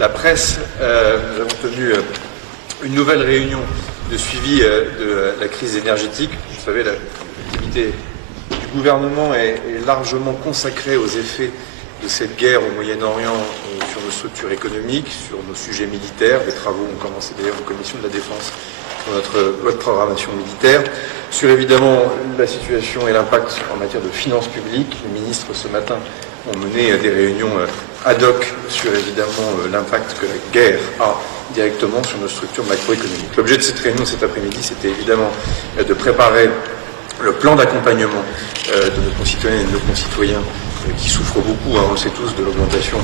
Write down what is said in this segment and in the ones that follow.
la presse, nous avons tenu une nouvelle réunion de suivi de la crise énergétique. Vous savez, l'activité du gouvernement est largement consacrée aux effets de cette guerre au Moyen-Orient sur nos structures économiques, sur nos sujets militaires. Les travaux ont commencé d'ailleurs en commission de la défense sur notre loi de programmation militaire, sur évidemment la situation et l'impact en matière de finances publiques. Les ministres ce matin ont mené des réunions ad hoc sur évidemment l'impact que la guerre a directement sur nos structures macroéconomiques. L'objet de cette réunion cet après-midi, c'était évidemment de préparer le plan d'accompagnement de nos concitoyennes et de nos concitoyens qui souffrent beaucoup, on le sait tous, de l'augmentation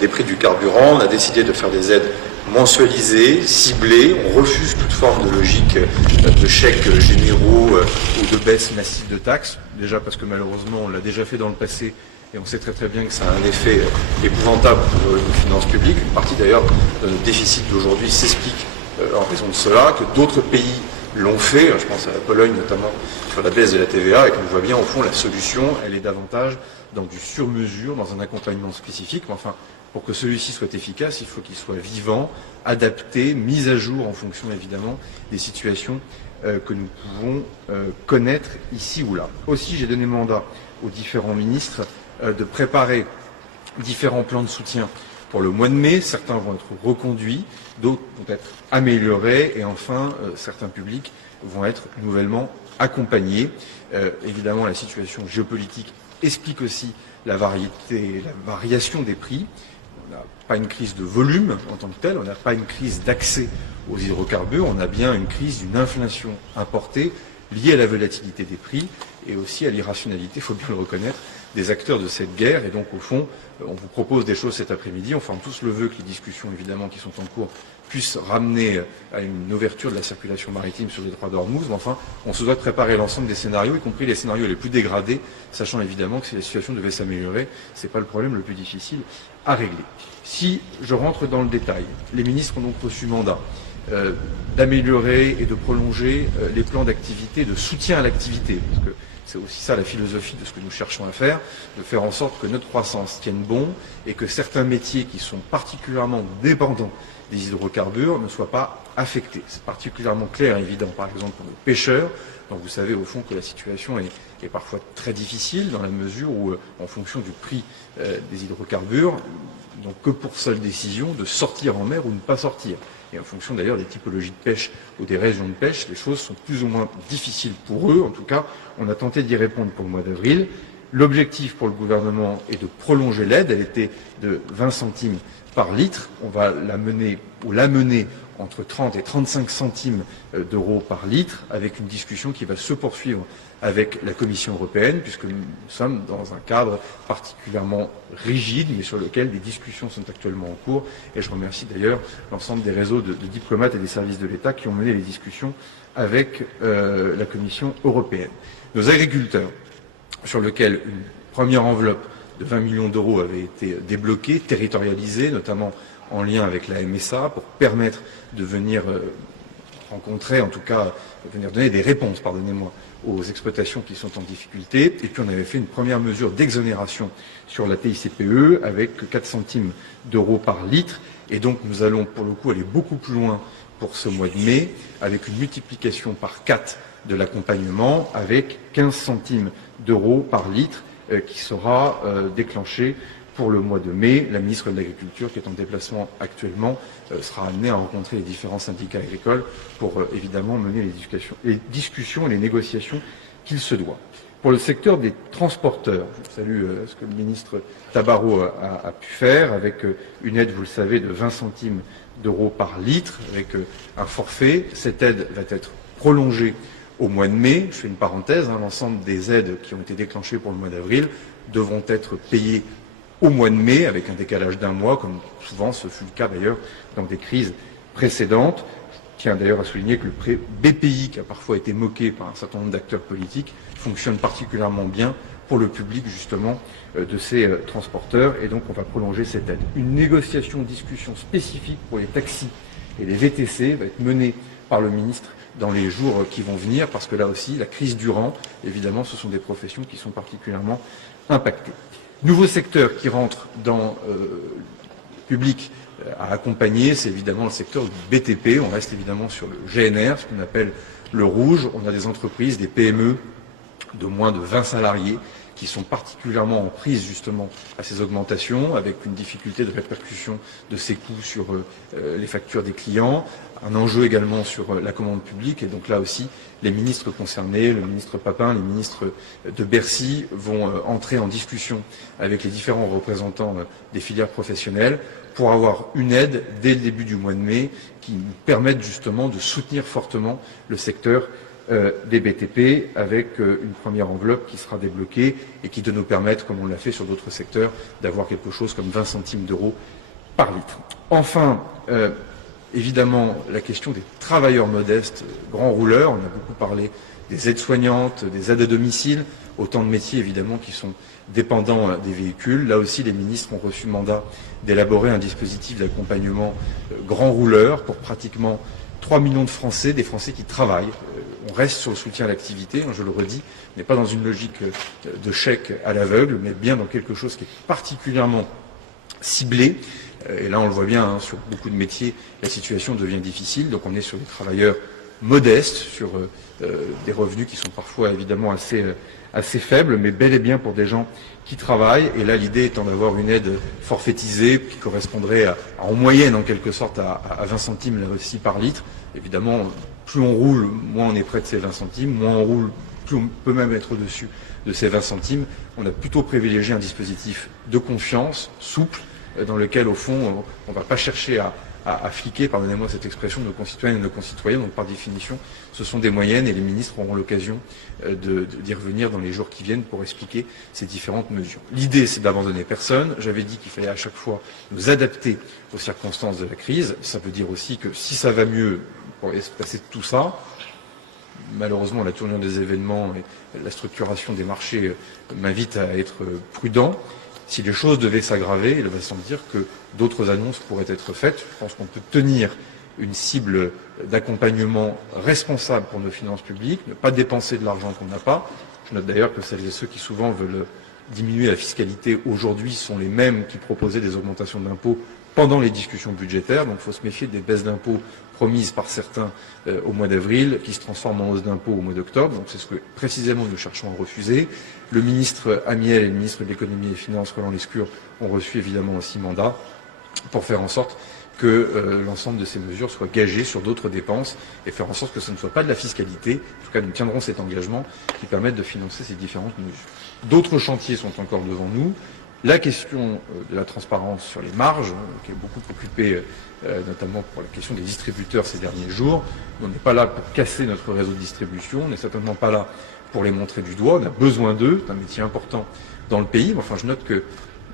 des prix du carburant. On a décidé de faire des aides mensualisées, ciblées. On refuse toute forme de logique de chèques généraux ou de baisse massive de taxes. Déjà parce que malheureusement, on l'a déjà fait dans le passé et on sait très très bien que ça a un effet épouvantable pour nos finances publiques. Une partie d'ailleurs de notre déficit d'aujourd'hui s'explique en raison de cela, que d'autres pays l'ont fait. Je pense à la Pologne notamment sur la baisse de la TVA et qu'on voit bien au fond la solution, elle est davantage dans du sur-mesure, dans un accompagnement spécifique. Mais enfin, pour que celui-ci soit efficace, il faut qu'il soit vivant, adapté, mis à jour en fonction évidemment des situations que nous pouvons connaître ici ou là. Aussi, j'ai donné mandat aux différents ministres de préparer différents plans de soutien pour le mois de mai. Certains vont être reconduits, d'autres vont être améliorés et enfin, certains publics vont être nouvellement accompagnés. Évidemment, la situation géopolitique explique aussi la variation des prix. On n'a pas une crise de volume en tant que telle, on n'a pas une crise d'accès aux hydrocarbures, on a bien une crise d'une inflation importée liée à la volatilité des prix et aussi à l'irrationalité, il faut bien le reconnaître, des acteurs de cette guerre. Et donc, au fond, on vous propose des choses cet après-midi. On forme tous le vœu que les discussions, évidemment, qui sont en cours, puissent ramener à une ouverture de la circulation maritime sur les détroits d'Ormuz. Mais enfin, on se doit de préparer l'ensemble des scénarios, y compris les scénarios les plus dégradés, sachant évidemment que si la situation devait s'améliorer, ce n'est pas le problème le plus difficile à régler. Si je rentre dans le détail, les ministres ont donc reçu mandat d'améliorer et de prolonger les plans d'activité, de soutien à l'activité, parce que c'est aussi ça la philosophie de ce que nous cherchons à faire, de faire en sorte que notre croissance tienne bon et que certains métiers qui sont particulièrement dépendants des hydrocarbures ne soient pas affectés. C'est particulièrement clair et évident, par exemple, pour nos pêcheurs. Donc vous savez au fond que la situation est parfois très difficile dans la mesure où, en fonction du prix des hydrocarbures, donc que pour seule décision de sortir en mer ou ne pas sortir. Et en fonction d'ailleurs des typologies de pêche ou des régions de pêche, les choses sont plus ou moins difficiles pour eux. En tout cas, on a tenté d'y répondre pour le mois d'avril. L'objectif pour le gouvernement est de prolonger l'aide. Elle était de 20 centimes par litre. On va la mener entre 30 et 35 centimes d'euros par litre, avec une discussion qui va se poursuivre avec la Commission européenne, puisque nous sommes dans un cadre particulièrement rigide, mais sur lequel des discussions sont actuellement en cours. Et je remercie d'ailleurs l'ensemble des réseaux de diplomates et des services de l'État qui ont mené les discussions avec la Commission européenne. Nos agriculteurs, sur lesquels une première enveloppe de 20 millions d'euros avait été débloquée, territorialisée, notamment en lien avec la MSA, pour permettre de venir rencontrer, en tout cas, venir donner des réponses, pardonnez-moi, aux exploitations qui sont en difficulté. Et puis on avait fait une première mesure d'exonération sur la TICPE avec 4 centimes d'euros par litre. Et donc nous allons pour le coup aller beaucoup plus loin pour ce mois de mai, avec une multiplication par 4 de l'accompagnement, avec 15 centimes d'euros par litre qui sera déclenché pour le mois de mai. La ministre de l'Agriculture, qui est en déplacement actuellement, sera amenée à rencontrer les différents syndicats agricoles pour évidemment mener les discussions et les négociations qu'il se doit. Pour le secteur des transporteurs, je salue ce que le ministre Tabarot a pu faire, avec une aide, vous le savez, de 20 centimes d'euros par litre, avec un forfait. Cette aide va être prolongée au mois de mai. Je fais une parenthèse, l'ensemble des aides qui ont été déclenchées pour le mois d'avril devront être payées au mois de mai, avec un décalage d'un mois, comme souvent ce fut le cas d'ailleurs dans des crises précédentes. Je tiens d'ailleurs à souligner que le prêt BPI, qui a parfois été moqué par un certain nombre d'acteurs politiques, fonctionne particulièrement bien pour le public justement de ces transporteurs, et donc on va prolonger cette aide. Une discussion spécifique pour les taxis et les VTC va être menée par le ministre dans les jours qui vont venir, parce que là aussi, la crise durant, évidemment, ce sont des professions qui sont particulièrement impactées. Nouveau secteur qui rentre dans le public à accompagner, c'est évidemment le secteur du BTP. On reste évidemment sur le GNR, ce qu'on appelle le rouge. On a des entreprises, des PME de moins de 20 salariés qui sont particulièrement en prise justement à ces augmentations, avec une difficulté de répercussion de ces coûts sur les factures des clients, un enjeu également sur la commande publique. Et donc là aussi, les ministres concernés, le ministre Papin, les ministres de Bercy vont entrer en discussion avec les différents représentants des filières professionnelles pour avoir une aide dès le début du mois de mai qui nous permette justement de soutenir fortement le secteur des BTP avec une première enveloppe qui sera débloquée et qui doit nous permettre, comme on l'a fait sur d'autres secteurs, d'avoir quelque chose comme 20 centimes d'euros par litre. Enfin, évidemment, la question des travailleurs modestes, grands rouleurs. On a beaucoup parlé des aides-soignantes, des aides à domicile, autant de métiers évidemment qui sont dépendants des véhicules. Là aussi, les ministres ont reçu mandat d'élaborer un dispositif d'accompagnement grands rouleurs pour pratiquement 3 millions de Français, des Français qui travaillent. On reste sur le soutien à l'activité, je le redis, mais pas dans une logique de chèque à l'aveugle, mais bien dans quelque chose qui est particulièrement ciblé. Et là, on le voit bien, sur beaucoup de métiers, la situation devient difficile. Donc on est sur des travailleurs modestes, sur des revenus qui sont parfois évidemment assez faibles, mais bel et bien pour des gens qui travaillent. Et là, l'idée étant d'avoir une aide forfaitisée qui correspondrait en moyenne, en quelque sorte, à 20 centimes là aussi par litre. Évidemment, plus on roule, moins on est près de ces 20 centimes, moins on roule, plus on peut même être au-dessus de ces 20 centimes. On a plutôt privilégié un dispositif de confiance, souple, dans lequel, au fond, on ne va pas chercher à fliquer, pardonnez-moi cette expression, nos concitoyennes et nos concitoyens. Donc, par définition, ce sont des moyennes et les ministres auront l'occasion d'y revenir dans les jours qui viennent pour expliquer ces différentes mesures. L'idée, c'est d'abandonner personne. J'avais dit qu'il fallait à chaque fois nous adapter aux circonstances de la crise. Ça veut dire aussi que si ça va mieux, pour se passer de tout ça, malheureusement, la tournure des événements et la structuration des marchés m'invitent à être prudent. Si les choses devaient s'aggraver, il va sans dire que d'autres annonces pourraient être faites. Je pense qu'on peut tenir une cible d'accompagnement responsable pour nos finances publiques, ne pas dépenser de l'argent qu'on n'a pas. Je note d'ailleurs que celles et ceux qui souvent veulent diminuer la fiscalité aujourd'hui sont les mêmes qui proposaient des augmentations d'impôts pendant les discussions budgétaires. Donc il faut se méfier des baisses d'impôts promises par certains au mois d'avril, qui se transforment en hausse d'impôts au mois d'octobre. Donc c'est ce que précisément nous cherchons à refuser. Le ministre Amiel et le ministre de l'économie et des finances, Roland Lescure, ont reçu évidemment aussi mandat pour faire en sorte que l'ensemble de ces mesures soient gagées sur d'autres dépenses et faire en sorte que ce ne soit pas de la fiscalité. En tout cas, nous tiendrons cet engagement qui permette de financer ces différentes mesures. D'autres chantiers sont encore devant nous. La question de la transparence sur les marges, qui est beaucoup occupée, notamment pour la question des distributeurs ces derniers jours. On n'est pas là pour casser notre réseau de distribution, on n'est certainement pas là pour les montrer du doigt. On a besoin d'eux, c'est un métier important dans le pays. Enfin, je note que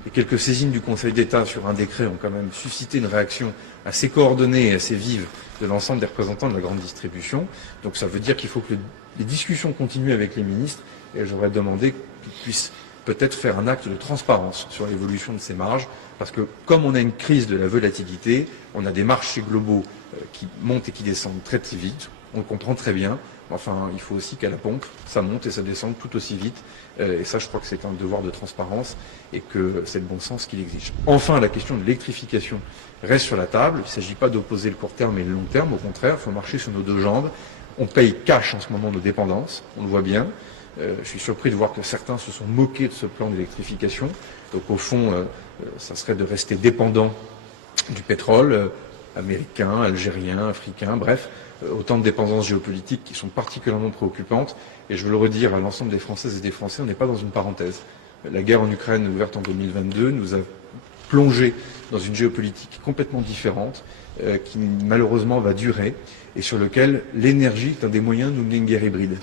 les quelques saisines du Conseil d'État sur un décret ont quand même suscité une réaction assez coordonnée et assez vive de l'ensemble des représentants de la grande distribution. Donc ça veut dire qu'il faut que les discussions continuent avec les ministres et j'aurais demandé qu'ils puissent peut-être faire un acte de transparence sur l'évolution de ces marges, parce que comme on a une crise de la volatilité, on a des marchés globaux qui montent et qui descendent très très vite, on le comprend très bien, enfin il faut aussi qu'à la pompe, ça monte et ça descende tout aussi vite, et ça je crois que c'est un devoir de transparence et que c'est le bon sens qui l'exige. Enfin, la question de l'électrification reste sur la table, il ne s'agit pas d'opposer le court terme et le long terme, au contraire, il faut marcher sur nos deux jambes, on paye cash en ce moment nos dépendances, on le voit bien. Je suis surpris de voir que certains se sont moqués de ce plan d'électrification. Donc au fond, ça serait de rester dépendant du pétrole américain, algérien, africain, bref, autant de dépendances géopolitiques qui sont particulièrement préoccupantes. Et je veux le redire à l'ensemble des Françaises et des Français, on n'est pas dans une parenthèse. La guerre en Ukraine ouverte en 2022 nous a plongé dans une géopolitique complètement différente qui malheureusement va durer et sur lequel l'énergie est un des moyens de mener une guerre hybride.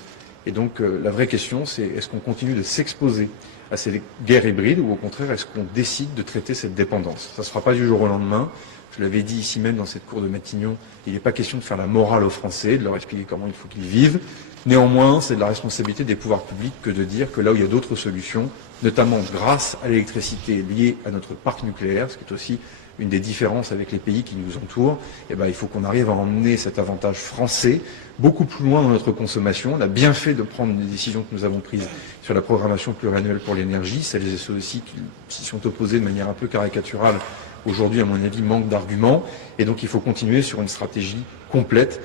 Et donc la vraie question, c'est est-ce qu'on continue de s'exposer à ces guerres hybrides ou au contraire est-ce qu'on décide de traiter cette dépendance? Ça ne se fera pas du jour au lendemain. Je l'avais dit ici même dans cette cour de Matignon, il n'est pas question de faire la morale aux Français, de leur expliquer comment il faut qu'ils vivent. Néanmoins, c'est de la responsabilité des pouvoirs publics que de dire que là où il y a d'autres solutions, notamment grâce à l'électricité liée à notre parc nucléaire, ce qui est aussi une des différences avec les pays qui nous entourent, eh ben, il faut qu'on arrive à emmener cet avantage français beaucoup plus loin dans notre consommation. On a bien fait de prendre les décisions que nous avons prises sur la programmation pluriannuelle pour l'énergie, celles et ceux aussi qui s'y sont opposés de manière un peu caricaturale aujourd'hui, à mon avis, manque d'arguments. Et donc, il faut continuer sur une stratégie complète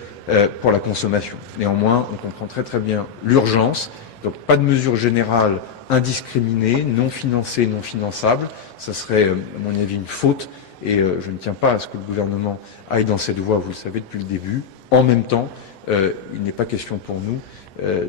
pour la consommation. Néanmoins, on comprend très très bien l'urgence. Donc, pas de mesures générales indiscriminées, non financées, non finançables. Ça serait, à mon avis, une faute. Et je ne tiens pas à ce que le gouvernement aille dans cette voie, vous le savez depuis le début. En même temps, il n'est pas question pour nous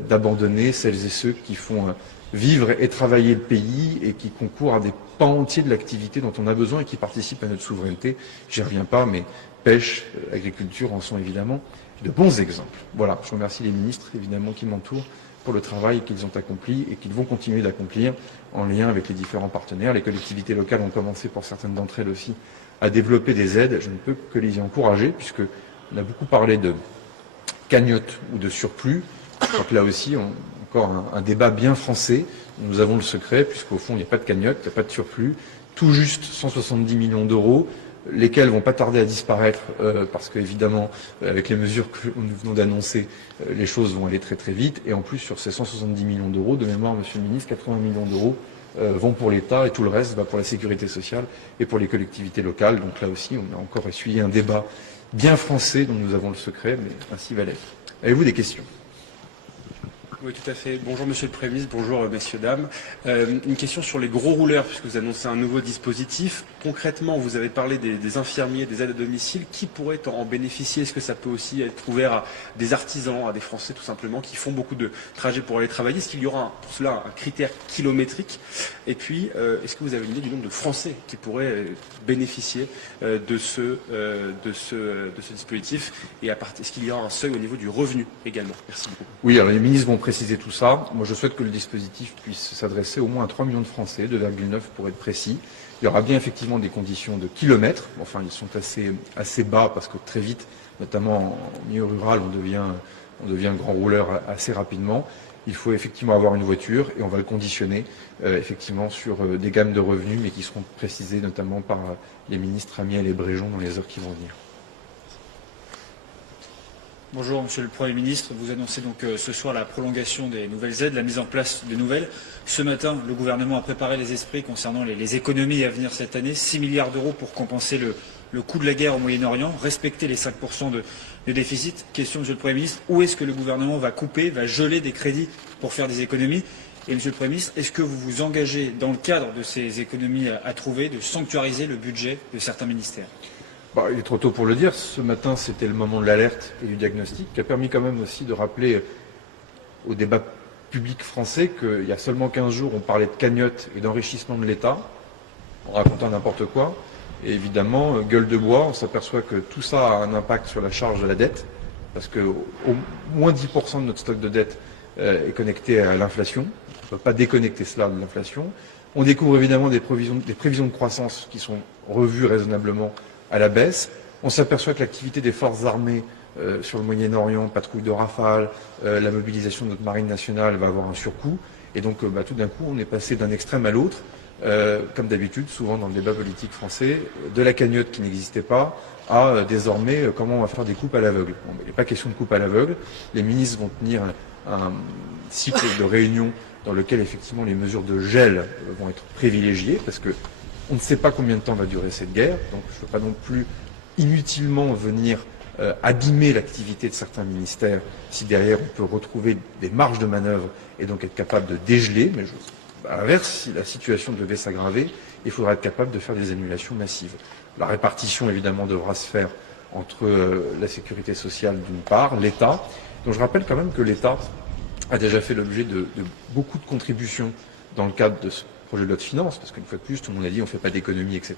d'abandonner celles et ceux qui font vivre et travailler le pays et qui concourent à des pans entiers de l'activité dont on a besoin et qui participent à notre souveraineté. J'y reviens pas, mais pêche, agriculture en sont évidemment de bons exemples. Voilà, je remercie les ministres évidemment qui m'entourent pour le travail qu'ils ont accompli et qu'ils vont continuer d'accomplir en lien avec les différents partenaires. Les collectivités locales ont commencé pour certaines d'entre elles aussi à développer des aides. Je ne peux que les y encourager puisque on a beaucoup parlé de cagnotte ou de surplus. Je crois que là aussi, encore un débat bien français. Nous avons le secret, puisqu'au fond, il n'y a pas de cagnotte, il n'y a pas de surplus. Tout juste 170 millions d'euros, lesquels vont pas tarder à disparaître, parce qu'évidemment, avec les mesures que nous venons d'annoncer, les choses vont aller très très vite. Et en plus, sur ces 170 millions d'euros, de mémoire, Monsieur le Ministre, 80 millions d'euros vont pour l'État et tout le reste va pour la sécurité sociale et pour les collectivités locales. Donc là aussi, on a encore essuyé un débat bien français dont nous avons le secret, mais ainsi va l'être. Avez-vous des questions ? Oui, tout à fait. Bonjour Monsieur le Premier ministre, bonjour messieurs, dames. Une question sur les gros rouleurs, puisque vous annoncez un nouveau dispositif. Concrètement, vous avez parlé des infirmiers, des aides à domicile. Qui pourrait en bénéficier? Est-ce que ça peut aussi être ouvert à des artisans, à des Français tout simplement, qui font beaucoup de trajets pour aller travailler? Est-ce qu'il y aura pour cela un critère kilométrique? Et puis, est-ce que vous avez une idée du nombre de Français qui pourraient bénéficier de ce dispositif? Et est-ce qu'il y aura un seuil au niveau du revenu également? Merci beaucoup. Oui, alors les ministres vont préciser tout ça. Moi, je souhaite que le dispositif puisse s'adresser au moins à 3 millions de Français, 2,9 pour être précis. Il y aura bien effectivement des conditions de kilomètres. Enfin, ils sont assez bas parce que très vite, notamment en milieu rural, on devient grand rouleur assez rapidement. Il faut effectivement avoir une voiture et on va le conditionner effectivement sur des gammes de revenus, mais qui seront précisées notamment par les ministres Amiel et Bréjon dans les heures qui vont venir. Bonjour Monsieur le Premier ministre, vous annoncez donc ce soir la prolongation des nouvelles aides, la mise en place de nouvelles. Ce matin, le gouvernement a préparé les esprits concernant les économies à venir cette année, 6 milliards d'euros pour compenser le coût de la guerre au Moyen-Orient, respecter les 5% de déficit. Question Monsieur le Premier ministre, où est-ce que le gouvernement va couper, va geler des crédits pour faire des économies? Et Monsieur le Premier ministre, est-ce que vous vous engagez dans le cadre de ces économies à trouver de sanctuariser le budget de certains ministères? Il est trop tôt pour le dire. Ce matin, c'était le moment de l'alerte et du diagnostic, qui a permis quand même aussi de rappeler au débat public français qu'il y a seulement 15 jours, on parlait de cagnotte et d'enrichissement de l'État, en racontant n'importe quoi. Et évidemment, gueule de bois, on s'aperçoit que tout ça a un impact sur la charge de la dette, parce que au moins 10% de notre stock de dette est connecté à l'inflation. On ne peut pas déconnecter cela de l'inflation. On découvre évidemment des prévisions de croissance qui sont revues raisonnablement à la baisse. On s'aperçoit que l'activité des forces armées sur le Moyen-Orient, patrouille de Rafale, la mobilisation de notre marine nationale va avoir un surcoût. Et donc tout d'un coup, on est passé d'un extrême à l'autre, comme d'habitude, souvent dans le débat politique français, de la cagnotte qui n'existait pas à désormais comment on va faire des coupes à l'aveugle. Bon, il n'est pas question de coupe à l'aveugle. Les ministres vont tenir un cycle de réunion dans lequel effectivement les mesures de gel vont être privilégiées, parce que on ne sait pas combien de temps va durer cette guerre, donc je ne veux pas non plus inutilement venir abîmer l'activité de certains ministères si derrière on peut retrouver des marges de manœuvre et donc être capable de dégeler. Mais à l'inverse, si la situation devait s'aggraver, il faudra être capable de faire des annulations massives. La répartition évidemment devra se faire entre la sécurité sociale d'une part, l'État. Donc je rappelle quand même que l'État a déjà fait l'objet de beaucoup de contributions dans le cadre de ce projet de loi de finances, parce qu'une fois de plus, tout le monde a dit on ne fait pas d'économie, etc.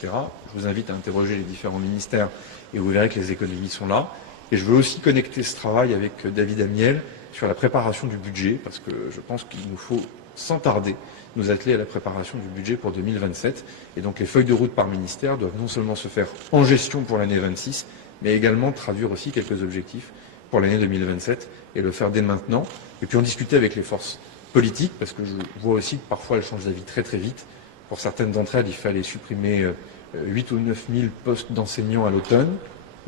Je vous invite à interroger les différents ministères et vous verrez que les économies sont là. Et je veux aussi connecter ce travail avec David Amiel sur la préparation du budget, parce que je pense qu'il nous faut, sans tarder, nous atteler à la préparation du budget pour 2027. Et donc les feuilles de route par ministère doivent non seulement se faire en gestion pour l'année 26, mais également traduire aussi quelques objectifs pour l'année 2027 et le faire dès maintenant. Et puis en discuter avec les forces politique, parce que je vois aussi que parfois elles changent d'avis très très vite. Pour certaines d'entre elles, il fallait supprimer 8 ou 9 000 postes d'enseignants à l'automne,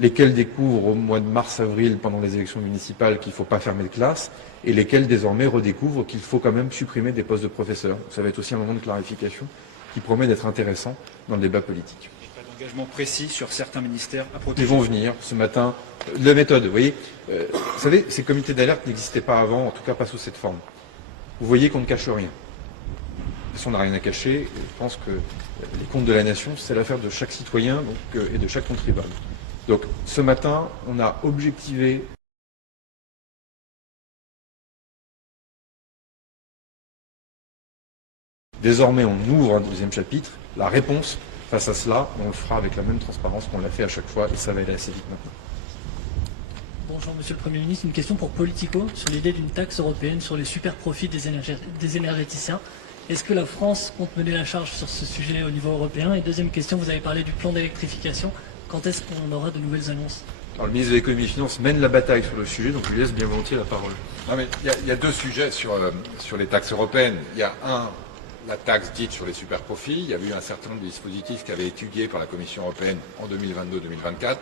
lesquels découvrent au mois de mars-avril, pendant les élections municipales, qu'il ne faut pas fermer de classe, et lesquels désormais redécouvrent qu'il faut quand même supprimer des postes de professeurs. Ça va être aussi un moment de clarification qui promet d'être intéressant dans le débat politique. Engagement précis sur certains ministères à protéger. Ils vont venir ce matin. La méthode, vous voyez, vous savez, ces comités d'alerte n'existaient pas avant, en tout cas pas sous cette forme. Vous voyez qu'on ne cache rien. De toute façon, on n'a rien à cacher. Et je pense que les comptes de la nation, c'est l'affaire de chaque citoyen et de chaque contribuable. Donc ce matin, on a objectivé. Désormais, on ouvre un deuxième chapitre. La réponse face à cela, on le fera avec la même transparence qu'on l'a fait à chaque fois, et ça va aller assez vite maintenant. Bonjour Monsieur le Premier ministre, une question pour Politico sur l'idée d'une taxe européenne sur les super profits des énergéticiens. Est-ce que la France compte mener la charge sur ce sujet au niveau européen? Et deuxième question, vous avez parlé du plan d'électrification. Quand est-ce qu'on aura de nouvelles annonces? Alors, le ministre de l'économie et des finances mène la bataille sur le sujet, donc je lui laisse bien volontiers la parole. Non, mais il y a deux sujets sur les taxes européennes. Il y a la taxe dite sur les super profits. Il y avait eu un certain nombre de dispositifs qui avaient été étudiés par la Commission européenne en 2022-2024.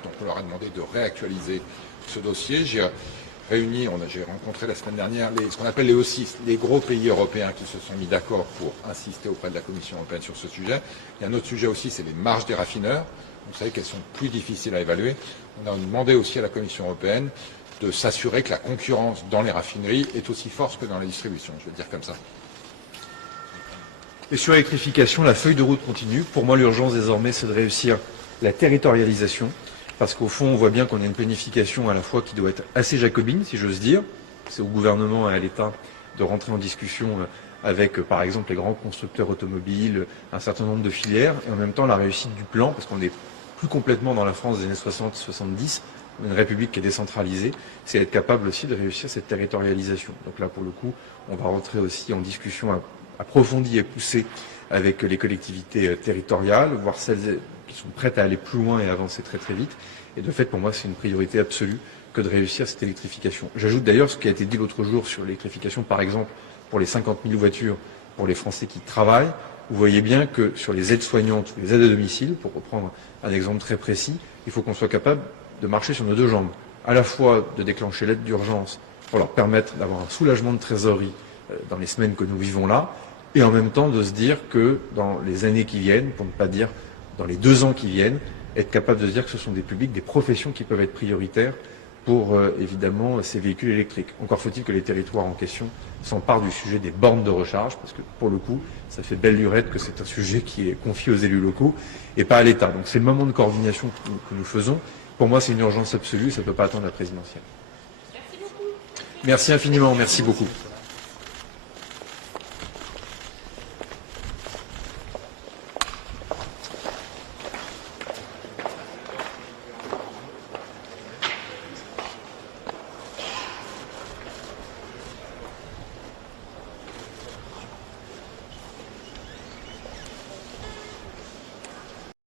Donc on leur a demandé de réactualiser ce dossier. J'ai rencontré la semaine dernière ce qu'on appelle les O6, les gros pays européens qui se sont mis d'accord pour insister auprès de la Commission européenne sur ce sujet. Il y a un autre sujet aussi, c'est les marges des raffineurs. Vous savez qu'elles sont plus difficiles à évaluer. On a demandé aussi à la Commission européenne de s'assurer que la concurrence dans les raffineries est aussi forte que dans la distribution, je vais le dire comme ça. Et sur l'électrification, la feuille de route continue. Pour moi, l'urgence désormais, c'est de réussir la territorialisation, parce qu'au fond, on voit bien qu'on a une planification à la fois qui doit être assez jacobine, si j'ose dire. C'est au gouvernement et à l'État de rentrer en discussion avec, par exemple, les grands constructeurs automobiles, un certain nombre de filières, et en même temps la réussite du plan, parce qu'on est plus complètement dans la France des années 60-70, une république qui est décentralisée, c'est être capable aussi de réussir cette territorialisation. Donc là, pour le coup, on va rentrer aussi en discussion approfondie et poussée avec les collectivités territoriales, voire celles qui sont prêtes à aller plus loin et avancer très très vite. Et de fait, pour moi, c'est une priorité absolue que de réussir cette électrification. J'ajoute d'ailleurs ce qui a été dit l'autre jour sur l'électrification, par exemple, pour les 50 000 voitures, pour les Français qui travaillent. Vous voyez bien que sur les aides soignantes ou les aides à domicile, pour reprendre un exemple très précis, il faut qu'on soit capable de marcher sur nos deux jambes. À la fois de déclencher l'aide d'urgence pour leur permettre d'avoir un soulagement de trésorerie dans les semaines que nous vivons là, et en même temps de se dire que dans les années qui viennent, pour ne pas dire dans les 2 ans qui viennent, être capable de se dire que ce sont des publics, des professions qui peuvent être prioritaires pour évidemment ces véhicules électriques. Encore faut-il que les territoires en question s'emparent du sujet des bornes de recharge, parce que pour le coup, ça fait belle lurette que c'est un sujet qui est confié aux élus locaux et pas à l'État. Donc c'est le moment de coordination que nous faisons. Pour moi, c'est une urgence absolue, ça ne peut pas attendre la présidentielle. Merci infiniment, merci beaucoup.